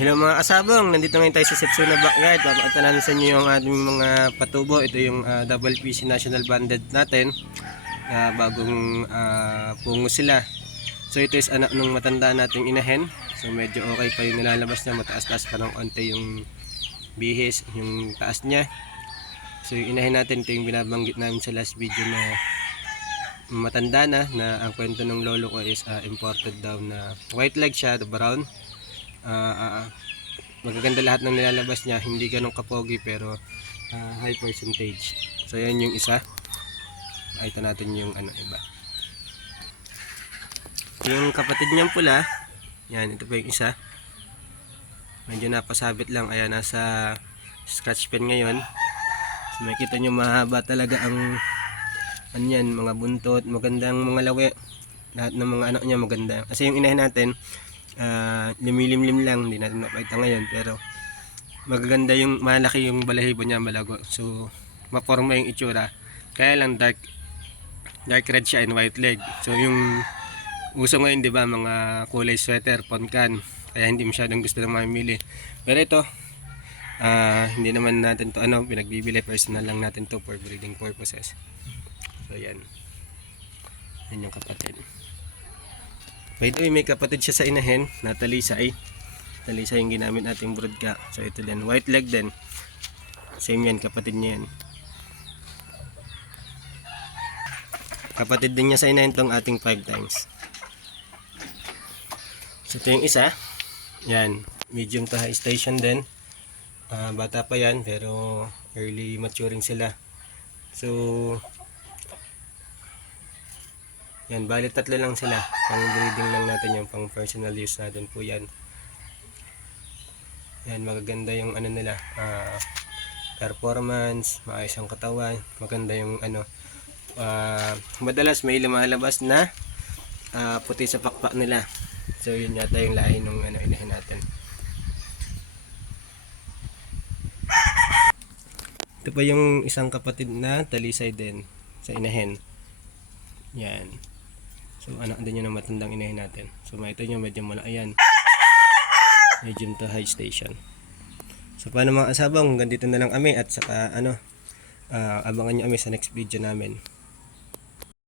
Hello mga kasabong, nandito ngayon tayo sa Setsuna Backyard. Papakita namin sa inyo yung ating mga patubo. Ito yung double PC national banded natin. Bagong pungo sila. So ito is anak ng matanda nating inahen. So medyo okay pa yung nilalabas niya. Mataas-taas pa ng konti yung bihis, yung taas niya. So yung inahen natin, ito yung binabanggit namin sa last video na matanda na ang kwento ng lolo ko is imported daw na white leg siya, the brown. Magaganda lahat ng nilalabas niya, hindi ganun kapogi pero high percentage. So yan yung isa. Ito natin yung iba. Yung kapatid niyang pula, yan, ito pa yung isa. Medyo napasabit lang, ayan, nasa scratch pen ngayon. So makikita nyo mahaba talaga ang yan, mga buntot, magandang mga lawi. Lahat ng mga anak niya maganda. Kasi yung inahin natin lumilimlim lang, hindi natin makita ngayon, pero magaganda yung malaki yung balahibo niya, malago. So maporma yung itsura. Kaya lang dark red siya and white leg. So yung uso ngayon, 'di ba, mga kulay sweater, ponkan. Kaya hindi masyadong gusto ng mamili. Pero ito hindi naman natin to pinagbibili, personal lang natin to for breeding purposes. So yan. Yan yung kapatid. By the way, may kapatid siya sa inahin na talisay. Talisay yung ginamit nating broodcock. So ito din, white leg din. Same yan, kapatid niya yan. Kapatid din niya sa inahin tong ating 5 times. So ito yung isa. Yan, medium to high station din. Bata pa yan pero early maturing sila. So yan, bali 3 lang sila. Pang breeding lang natin yung pang personal use natin po yan. Yan, magaganda yung nila, performance, maayos ang katawan, maganda yung madalas may lumalabas na puti sa pakpak nila. So yun yata yung lahi nung inahin natin. Ito pa yung isang kapatid na talisay din sa inahin. Yan. So anak din yun ng matandang inahin natin. So makita nyo medyo mula, ayan, medium to high station. So paano mga kasabang, ganito na lang kami at saka abangan nyo kami sa next video namin.